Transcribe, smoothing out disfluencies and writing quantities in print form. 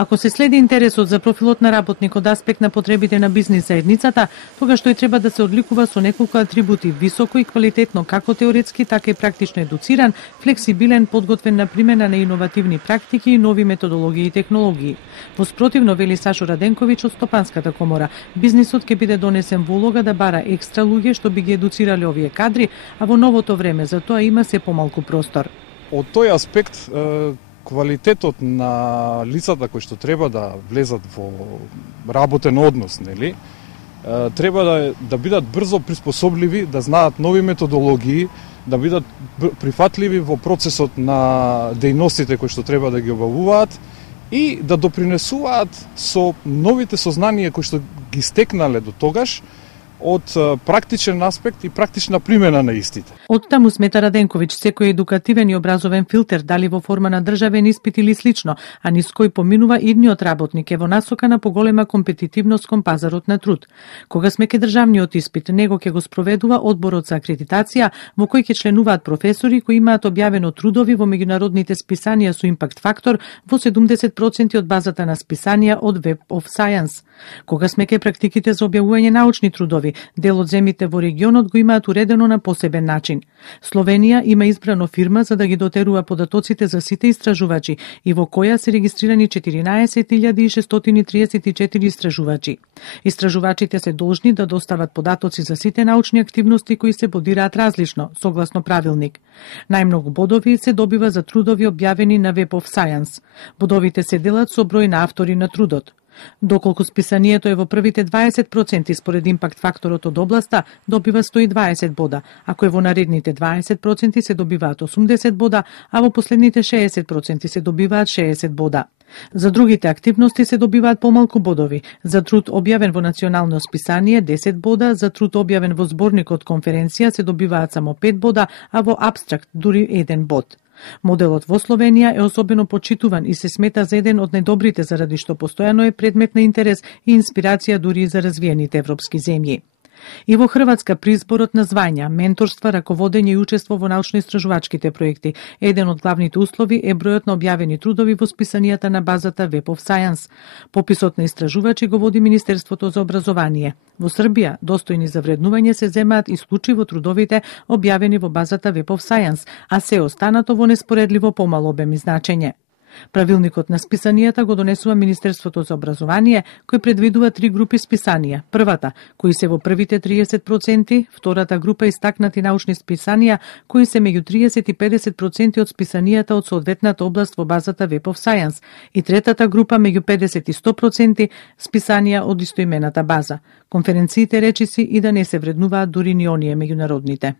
Ако се следи интересот за профилот на работник од аспект на потребите на бизнис заедницата, тогаш тој треба да се одликува со неколку атрибути: високо и квалитетно како теоретски, така и практично едуциран, флексибилен, подготвен на примена на иновативни практики и нови методологии и технологии. Во спротивно, вели Сашо Раденковиќ од Стопанската комора, бизнисот ќе биде донесен во улога да бара екстра луѓе што би ги едуцирале овие кадри, а во новото време за тоа има се помалку простор. Од тој аспект, квалитетот на лицата кои што треба да влезат во работен однос, нели, треба да бидат брзо приспособливи, да знаат нови методологии, да бидат прифатливи во процесот на дејностите кои што треба да ги обавуваат и да допринесуваат со новите сознанија кои што ги стекнале до тогаш од практичен аспект и практична примена на истите. Оттаму смета Раденковиќ, секој едукативен и образовен филтер, дали во форма на државен испит или слично, а низ кој поминува идниот работник, е во насока на поголема компетитивност кон пазарот на труд. Кога сме ке државниот испит, него ќе го спроведува одборот за акредитација, во кој ќе членуваат професори кои имаат објавено трудови во меѓународните списанија со импакт фактор во 70% од базата на списанија од Web of Science. Кога сме ке практиките за објавување научни трудови, дел од земјите во регионот го имаат уредено на посебен начин. Словенија има избрано фирма за да ги дотерува податоците за сите истражувачи и во која се регистрирани 14.634 истражувачи. Истражувачите се должни да достават податоци за сите научни активности кои се бодираат различно, согласно правилник. Најмногу бодови се добива за трудови објавени на Web of Science. Бодовите се делат со број на автори на трудот. Доколку списанието е во првите 20% според импакт факторот од областа, добива 120 бода, ако е во наредните 20% се добиваат 80 бода, а во последните 60% се добиваат 60 бода. За другите активности се добиваат помалку бодови. За труд објавен во национално списание 10 бода, за труд објавен во зборникот конференција се добиваат само 5 бода, а во абстракт дури 1 бод. Моделот во Словенија е особено почитуван и се смета за еден од најдобрите заради што постојано е предмет на интерес и инспирација дури и за развиените европски земји. И во Хрватска при изборот на звања, менторства, раководење и учество во научно-истражувачките проекти, еден од главните услови е бројот на објавени трудови во списанијата на базата Web of Science. Пописот на истражувачи го води Министерството за образование. Во Србија, достојни за вреднување се земаат исклучиво трудовите објавени во базата Web of Science, а се останато во неспоредливо помал обем и значење. Правилникот на списанијата го донесува Министерството за образование, кој предвидува 3 групи списанија. Првата, кои се во првите 30%, втората група истакнати научни списанија, кои се меѓу 30 и 50% од списанијата од соодветната област во базата Web of Science, и третата група меѓу 50 и 100% списанија од истоимената база. Конференциите речиси и да не се вреднуваат дури ни оние меѓународните.